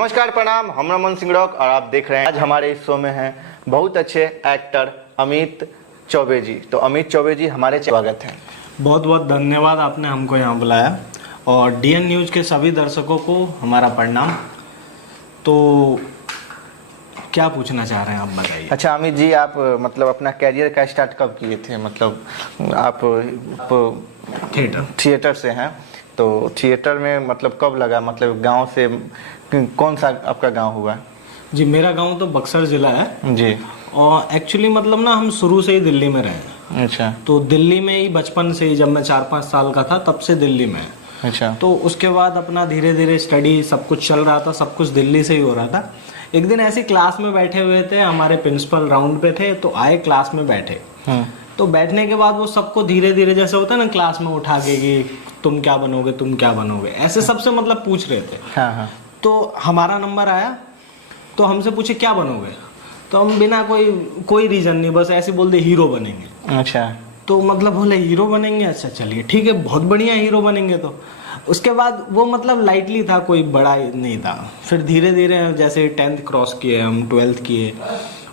नमस्कार प्रणाम, हम रमन सिंह रॉक और आप देख रहे हैं। आज हमारे इस शो में हैं बहुत अच्छे एक्टर अमित चौबे जी। तो अमित चौबे जी हमारे स्वागत है। बहुत बहुत धन्यवाद, आपने हमको यहाँ बुलाया और डीएन न्यूज़ के सभी दर्शकों को हमारा प्रणाम। तो क्या पूछना चाह रहे हैं आप, बताइए। अच्छा अमित जी, आप मतलब अपना कैरियर का स्टार्ट कब किए थे? मतलब आप थिएटर से हैं, तो थिएटर में मतलब कब लगा? मतलब गांव से कौन सा आपका गांव हुआ? जी, मेरा गांव तो बक्सर ज़िला है जी। और एक्चुअली मतलब ना हम शुरू से ही दिल्ली में रहे हैं। अच्छा। तो दिल्ली में ही बचपन से ही, जब मैं 4-5 साल का था तब से दिल्ली में। अच्छा। तो उसके बाद अपना धीरे धीरे स्टडी सब कुछ चल रहा था, सब कुछ दिल्ली से ही हो रहा था। एक दिन ऐसी क्लास में बैठे हुए थे, हमारे प्रिंसिपल राउंड पे थे, तो आए क्लास में बैठे। तो बैठने के बाद वो सबको धीरे धीरे, जैसे होता है ना क्लास में उठा के कि तुम क्या बनोगे, तुम क्या बनोगे, ऐसे सबसे मतलब पूछ रहे थे। हाँ हाँ। तो हमारा नंबर आया तो हमसे पूछे क्या बनोगे, तो हम बिना कोई रीजन नहीं, बस ऐसे बोल दे हीरो बनेंगे। अच्छा। तो मतलब बोले हीरो बनेंगे, अच्छा चलिए ठीक है, बहुत बढ़िया, हीरो बनेंगे। तो उसके बाद वो मतलब लाइटली था, कोई बड़ा नहीं था। फिर धीरे धीरे जैसे 10th क्रॉस किए, हम 12th किए,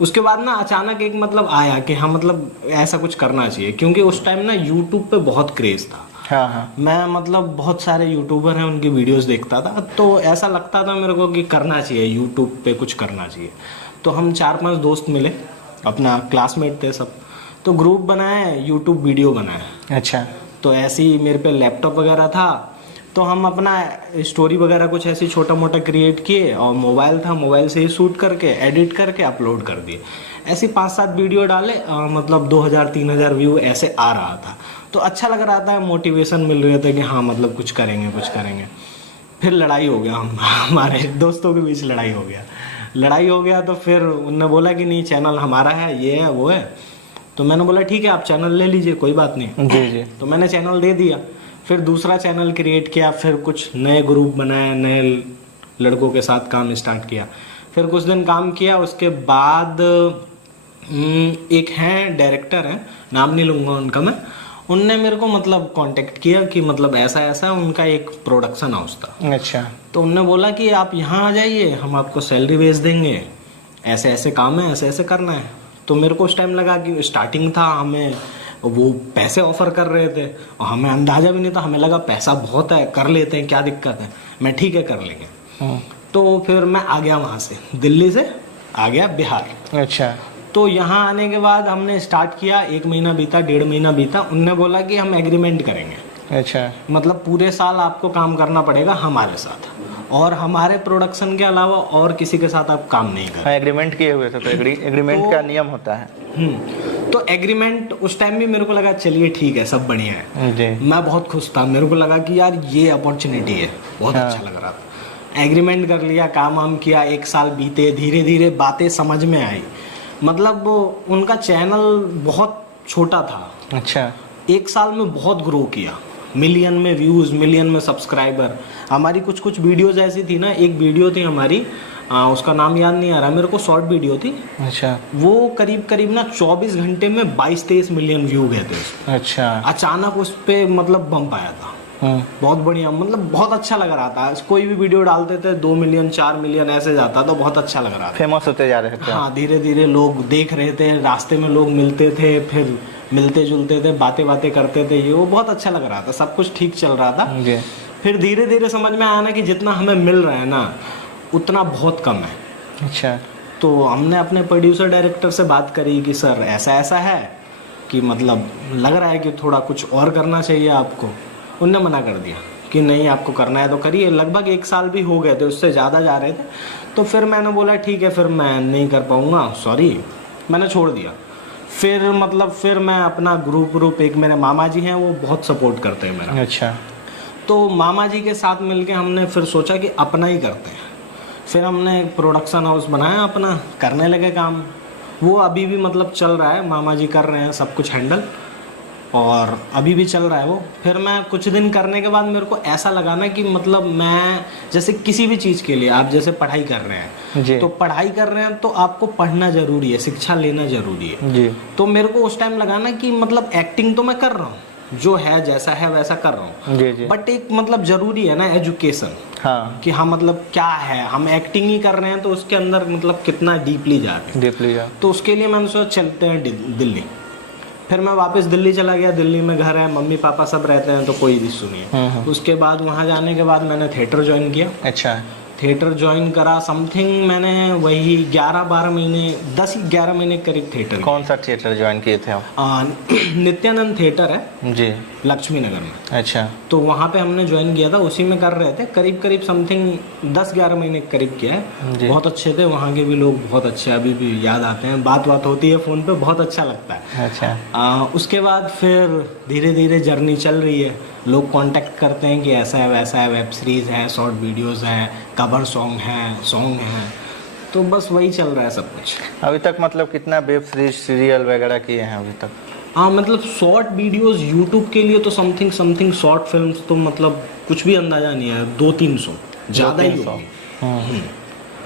उसके बाद ना अचानक एक मतलब आया कि हाँ मतलब ऐसा कुछ करना चाहिए, क्योंकि उस टाइम ना यूट्यूब पे बहुत क्रेज था। हाँ हाँ। मैं मतलब बहुत सारे यूट्यूबर हैं, उनकी वीडियोस देखता था, तो ऐसा लगता था मेरे को कि करना चाहिए, यूट्यूब पे कुछ करना चाहिए। तो हम 4-5 दोस्त मिले, अपना क्लासमेट थे सब, तो ग्रुप बनाए, यूट्यूब वीडियो बनाए। अच्छा। तो ऐसे ही मेरे पे लैपटॉप वगैरह था, तो हम अपना स्टोरी वगैरह कुछ ऐसे छोटा मोटा क्रिएट किए, और मोबाइल था, मोबाइल से ही शूट करके एडिट करके अपलोड कर दिए। ऐसे 5-7 वीडियो डाले, मतलब 2000-3000 व्यू ऐसे आ रहा था। तो अच्छा लग रहा था, मोटिवेशन मिल रहे थे कि हाँ मतलब कुछ करेंगे कुछ करेंगे। फिर लड़ाई हो गया, हमारे दोस्तों के बीच लड़ाई हो गया। तो फिर उनने बोला कि नहीं, चैनल हमारा है, ये है वो है। तो मैंने बोला ठीक है, आप चैनल ले लीजिए, कोई बात नहीं। जी जी। तो मैंने चैनल दे दिया। फिर दूसरा चैनल क्रिएट किया, फिर कुछ नए ग्रुप बनाए, नए लड़कों के साथ काम स्टार्ट किया। फिर कुछ दिन काम किया, उसके बाद एक हैं डायरेक्टर हैं, नाम नहीं लूँगा उनका मैं, उनने मेरे को मतलब कांटेक्ट किया कि मतलब ऐसा ऐसा उनका एक प्रोडक्शन हाउस था। अच्छा। तो उनने बोला कि आप यहाँ आ जाइए, हम आपको सैलरी भेज देंगे, ऐसे ऐसे काम है, ऐसे ऐसे करना है। तो मेरे को उस टाइम लगा कि स्टार्टिंग था, हमें वो पैसे ऑफर कर रहे थे और हमें अंदाजा भी नहीं था, हमें लगा पैसा बहुत है, कर लेते हैं, क्या दिक्कत है। मैं ठीक है कर लेंगे। तो फिर मैं आ गया वहाँ से, दिल्ली से आ गया बिहार। अच्छा। तो यहाँ आने के बाद हमने स्टार्ट किया, 1 महीना बीता, 1.5 महीना बीता। उनने बोला कि हम एग्रीमेंट करेंगे। अच्छा। मतलब पूरे साल आपको काम करना पड़ेगा हमारे साथ, और हमारे प्रोडक्शन के अलावा और किसी के साथ आप काम नहीं करें। एग्रीमेंट किए हुए थे, तो एग्रीमेंट का नियम होता है। तो एग्रीमेंट उस टाइम भी मेरे को लगा चलिए ठीक है, सब बढ़िया है जी। मैं बहुत खुश था, मेरे को लगा कि यार ये अपॉर्चुनिटी है, बहुत अच्छा लग रहा था। एग्रीमेंट कर लिया, काम वाम किया, 1 साल बीते, धीरे धीरे बातें समझ में आई। मतलब उनका चैनल बहुत छोटा था। अच्छा। 1 साल में बहुत ग्रो किया, मिलियन में व्यूज, मिलियन में सब्सक्राइबर। हमारी कुछ वीडियोज ऐसी थी ना, एक वीडियो थी हमारी, उसका नाम याद नहीं आ रहा मेरे को, शॉर्ट वीडियो थी। अच्छा। वो करीब ना 24 घंटे में 22-23 मिलियन व्यू गए थे। अच्छा। अचानक उस पे मतलब बम्प आया था, बहुत बढ़िया, मतलब बहुत अच्छा लग रहा था। कोई भी वीडियो डालते थे 2 मिलियन 4 मिलियन ऐसे जाता, तो बहुत अच्छा लग रहा था, फेमस होते जा रहे थे। हाँ, धीरे धीरे लोग देख रहे थे, रास्ते में लोग मिलते थे, फिर मिलते जुलते थे, बातें करते थे, ये वो बहुत अच्छा लग रहा था, सब कुछ ठीक चल रहा था। फिर धीरे धीरे समझ में आया ना कि जितना हमें मिल रहा है ना, उतना बहुत कम है। अच्छा। तो हमने अपने प्रोड्यूसर डायरेक्टर से बात करी कि सर ऐसा ऐसा है कि मतलब लग रहा है कि थोड़ा कुछ और करना चाहिए आपको। उनने मना कर दिया कि नहीं, आपको करना है तो करिए। लगभग 1 साल भी हो गए थे, उससे ज़्यादा जा रहे थे। तो फिर मैंने बोला ठीक है, फिर मैं नहीं कर पाऊँगा, सॉरी, मैंने छोड़ दिया। फिर मैं अपना ग्रुप एक मेरे मामा जी हैं, वो बहुत सपोर्ट करते हैं मेरा। अच्छा। तो मामा जी के साथ मिलके हमने फिर सोचा कि अपना ही करते हैं। फिर हमने प्रोडक्शन हाउस बनाया अपना, करने लगे काम। वो अभी भी मतलब चल रहा है, मामा जी कर रहे हैं सब कुछ हैंडल, और अभी भी चल रहा है वो। फिर मैं कुछ दिन करने के बाद मेरे को ऐसा लगा ना कि मतलब मैं जैसे किसी भी चीज़ के लिए, आप जैसे पढ़ाई कर रहे हैं, तो पढ़ाई कर रहे हैं तो आपको पढ़ना ज़रूरी है, शिक्षा लेना ज़रूरी है जी। तो मेरे को उस टाइम लगा ना कि मतलब एक्टिंग तो मैं कर रहा हूँ, जो है जैसा है वैसा कर रहा हूँ। जी जी। बट एक मतलब जरूरी है ना एजुकेशन, हाँ कि हम मतलब क्या है, हम एक्टिंग ही कर रहे हैं तो उसके अंदर मतलब कितना डीपली जा रहे हैं। डीपली जा। तो उसके लिए मैंने सोचा चलते हैं दिल्ली। फिर मैं वापस दिल्ली चला गया। दिल्ली में घर है, मम्मी पापा सब रहते हैं तो कोई इशू नहीं है। उसके बाद वहाँ जाने के बाद मैंने थिएटर ज्वाइन किया। अच्छा। थिएटर ज्वाइन करा समथिंग मैंने वही 11-12 महीने 10-11 महीने करीब थिएटर। कौन सा थिएटर ज्वाइन किए थे आप? नित्यानंद थिएटर है जी, लक्ष्मी नगर में। अच्छा। तो वहाँ पे हमने ज्वाइन किया था, उसी में कर रहे थे करीब समथिंग 10-11 महीने करीब किया है। बहुत अच्छे थे वहाँ के भी लोग, बहुत अच्छे, अभी भी याद आते हैं, बात होती है फ़ोन पे, बहुत अच्छा लगता है। अच्छा। उसके बाद फिर धीरे धीरे जर्नी चल रही है, लोग कांटेक्ट करते हैं कि ऐसा है वैसा है, वेब सीरीज़ है, शॉर्ट वीडियोस है, कवर सॉन्ग है, तो बस वही चल रहा है सब कुछ। अभी तक मतलब कितना वेब सीरीज सीरियल वगैरह किए हैं अभी तक? हाँ मतलब शॉर्ट वीडियोस यूट्यूब के लिए तो समथिंग शॉर्ट फिल्म्स तो मतलब कुछ भी अंदाजा नहीं है, 200-300 ज़्यादा ही होगी।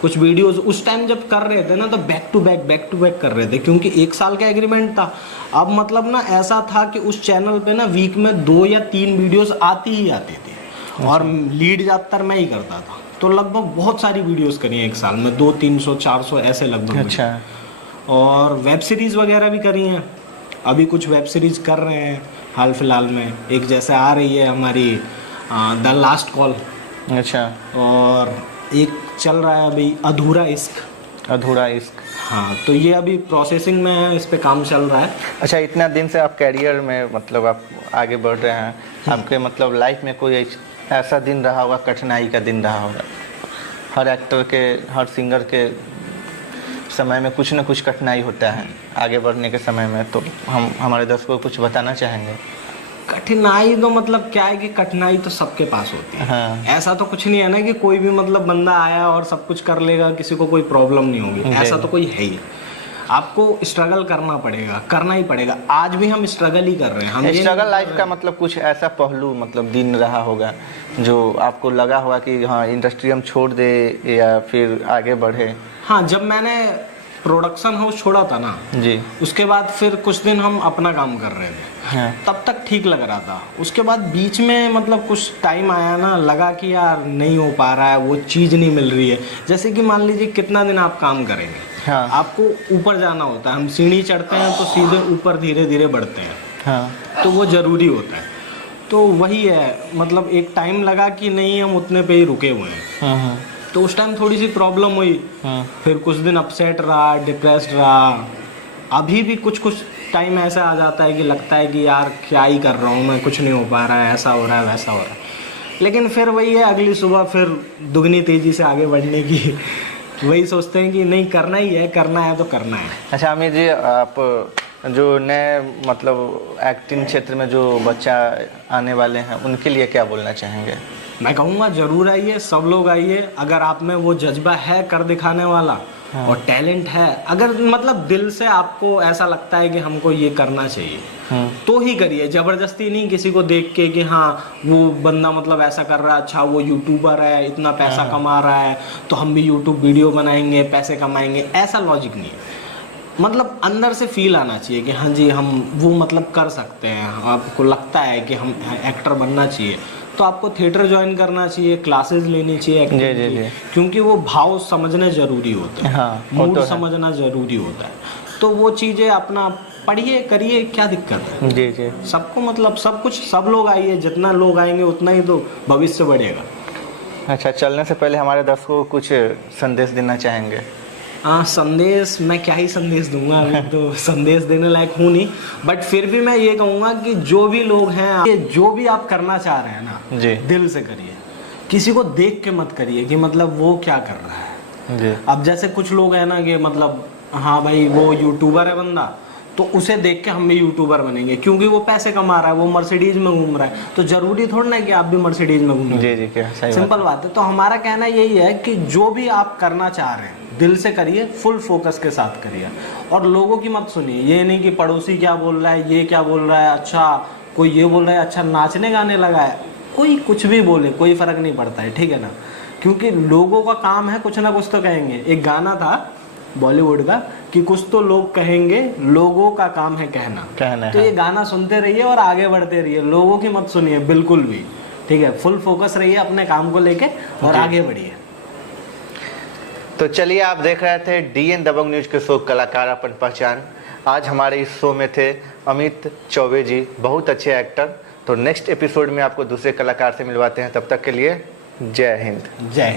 कुछ वीडियोस उस टाइम जब कर रहे थे ना तो बैक टू बैक कर रहे थे, क्योंकि 1 साल का एग्रीमेंट था। अब मतलब ना ऐसा था कि उस चैनल पे ना वीक में 2 या 3 वीडियोस आती थी। और लीड ज़्यादातर मैं ही करता था, तो लगभग बहुत सारी वीडियोस करी हैं 1 साल में, 200-300-400 ऐसे लगभग। अच्छा। और वेब सीरीज़ वगैरह भी करी हैं, अभी कुछ वेब सीरीज़ कर रहे हैं हाल फिलहाल में। एक जैसे आ रही है हमारी द लास्ट कॉल। अच्छा। और एक चल रहा है अभी अधूरा इश्क। हाँ, तो ये अभी प्रोसेसिंग में है, इस पे काम चल रहा है। अच्छा, इतना दिन से आप कैरियर में मतलब आप आगे बढ़ रहे हैं, आपके मतलब लाइफ में कोई ऐसा दिन रहा होगा, कठिनाई का दिन रहा होगा? हर एक्टर के, हर सिंगर के समय में कुछ ना कुछ कठिनाई होता है आगे बढ़ने के समय में, तो हम हमारे दर्शकों को कुछ बताना चाहेंगे? कठिनाई तो मतलब क्या है कि कठिनाई तो सबके पास होती है। हाँ। ऐसा तो कुछ नहीं है ना कि कोई भी मतलब बंदा आया और सब कुछ कर लेगा, किसी को कोई प्रॉब्लम नहीं होगी, ऐसा तो कोई है ही। आपको स्ट्रगल करना पड़ेगा, करना ही पड़ेगा। आज भी हम स्ट्रगल ही कर रहे हैं। हम स्ट्रगल लाइफ का मतलब कुछ ऐसा पहलू मतलब दिन रहा होगा जो आपको लगा होगा कि हाँ इंडस्ट्री हम छोड़ दे या फिर आगे बढ़े? हाँ, जब मैंने प्रोडक्शन हाउस छोड़ा था ना जी, उसके बाद फिर कुछ दिन हम अपना काम कर रहे थे। हाँ। तब तक ठीक लग रहा था। उसके बाद बीच में मतलब कुछ टाइम आया ना, लगा कि यार नहीं हो पा रहा है, वो चीज़ नहीं मिल रही है। जैसे कि मान लीजिए कितना दिन आप काम करेंगे, हाँ। आपको ऊपर जाना होता है, हम सीढ़ी चढ़ते हैं तो सीधे ऊपर धीरे धीरे बढ़ते हैं, हाँ। तो वो ज़रूरी होता है। तो वही है, मतलब एक टाइम लगा कि नहीं हम उतने पे ही रुके हुए हैं। हाँ। तो उस टाइम थोड़ी सी प्रॉब्लम हुई। हाँ। फिर कुछ दिन अपसेट रहा, डिप्रेस्ड रहा। अभी भी कुछ टाइम ऐसा आ जाता है कि लगता है कि यार क्या ही कर रहा हूँ मैं, कुछ नहीं हो पा रहा है, ऐसा हो रहा है वैसा हो रहा है। लेकिन फिर वही है, अगली सुबह फिर दुगनी तेज़ी से आगे बढ़ने की वही सोचते हैं कि नहीं करना ही है, करना है तो करना है। अच्छा अमित जी, आप जो नए मतलब एक्टिंग क्षेत्र में जो बच्चा आने वाले हैं उनके लिए क्या बोलना चाहेंगे? मैं कहूँगा ज़रूर आइए, सब लोग आइए। अगर आप में वो जज्बा है कर दिखाने वाला, हाँ। और टैलेंट है, अगर मतलब दिल से आपको ऐसा लगता है कि हमको ये करना चाहिए, हाँ। तो ही करिए। ज़बरदस्ती नहीं, किसी को देख के कि हाँ वो बंदा मतलब ऐसा कर रहा है, अच्छा वो यूट्यूबर है, इतना पैसा हाँ। कमा रहा है तो हम भी यूट्यूब वीडियो बनाएंगे, पैसे कमाएंगे, ऐसा लॉजिक नहीं है। मतलब अंदर से फील आना चाहिए कि हाँ जी हम वो मतलब कर सकते हैं। आपको लगता है कि हम एक्टर बनना चाहिए तो आपको थिएटर ज्वाइन करना चाहिए, क्लासेस लेनी चाहिए एक्टिंग की, क्योंकि वो भाव समझने जरूरी होते हैं, हाँ, मूड समझना जरूरी होता है। तो वो चीज़ें अपना पढ़िए, करिए, क्या दिक्कत है? जी जी। सबको मतलब सब कुछ, सब लोग आइए, जितना लोग आएंगे उतना ही तो भविष्य बढ़ेगा। अच्छा, चलने से पहले हमारे दर्शकों को कुछ संदेश देना चाहेंगे? हाँ, संदेश मैं क्या ही संदेश दूंगा, अभी तो संदेश देने लायक हूँ नहीं, बट फिर भी मैं ये कहूँगा कि जो भी लोग हैं, जो भी आप करना चाह रहे हैं ना जी, दिल से करिए। किसी को देख के मत करिए कि मतलब वो क्या कर रहा है जी। अब जैसे कुछ लोग हैं ना कि मतलब हाँ भाई वो यूट्यूबर है बंदा, तो उसे देख के हम भी यूट्यूबर बनेंगे क्योंकि वो पैसे कमा रहा है, वो मर्सिडीज में घूम रहा है, तो जरूरी थोड़ा ना कि आप भी मर्सिडीज में घूमें। जी जी, क्या सिंपल बात है। तो हमारा कहना यही है कि जो भी आप करना चाह रहे हैं दिल से करिए, फुल फोकस के साथ करिए, और लोगों की मत सुनिए। ये नहीं कि पड़ोसी क्या बोल रहा है, ये क्या बोल रहा है, अच्छा कोई ये बोल रहा है, अच्छा नाचने गाने लगा है, कोई कुछ भी बोले, कोई फर्क नहीं पड़ता है, ठीक है ना? क्योंकि लोगों का काम है कुछ ना कुछ तो कहेंगे। एक गाना था बॉलीवुड का कि कुछ तो लोग कहेंगे, लोगों का काम है कहना। तो ये गाना सुनते रहिए और आगे बढ़ते रहिए, लोगों की मत सुनिए बिल्कुल भी, ठीक है। फुल फोकस रहिए अपने काम को लेके और आगे बढ़िए। तो चलिए, आप देख रहे थे DN दबंग न्यूज के शो कलाकार अपन पहचान। आज हमारे इस शो में थे अमित चौबे जी, बहुत अच्छे एक्टर। तो नेक्स्ट एपिसोड में आपको दूसरे कलाकार से मिलवाते हैं, तब तक के लिए जय हिंद। जय हिंद।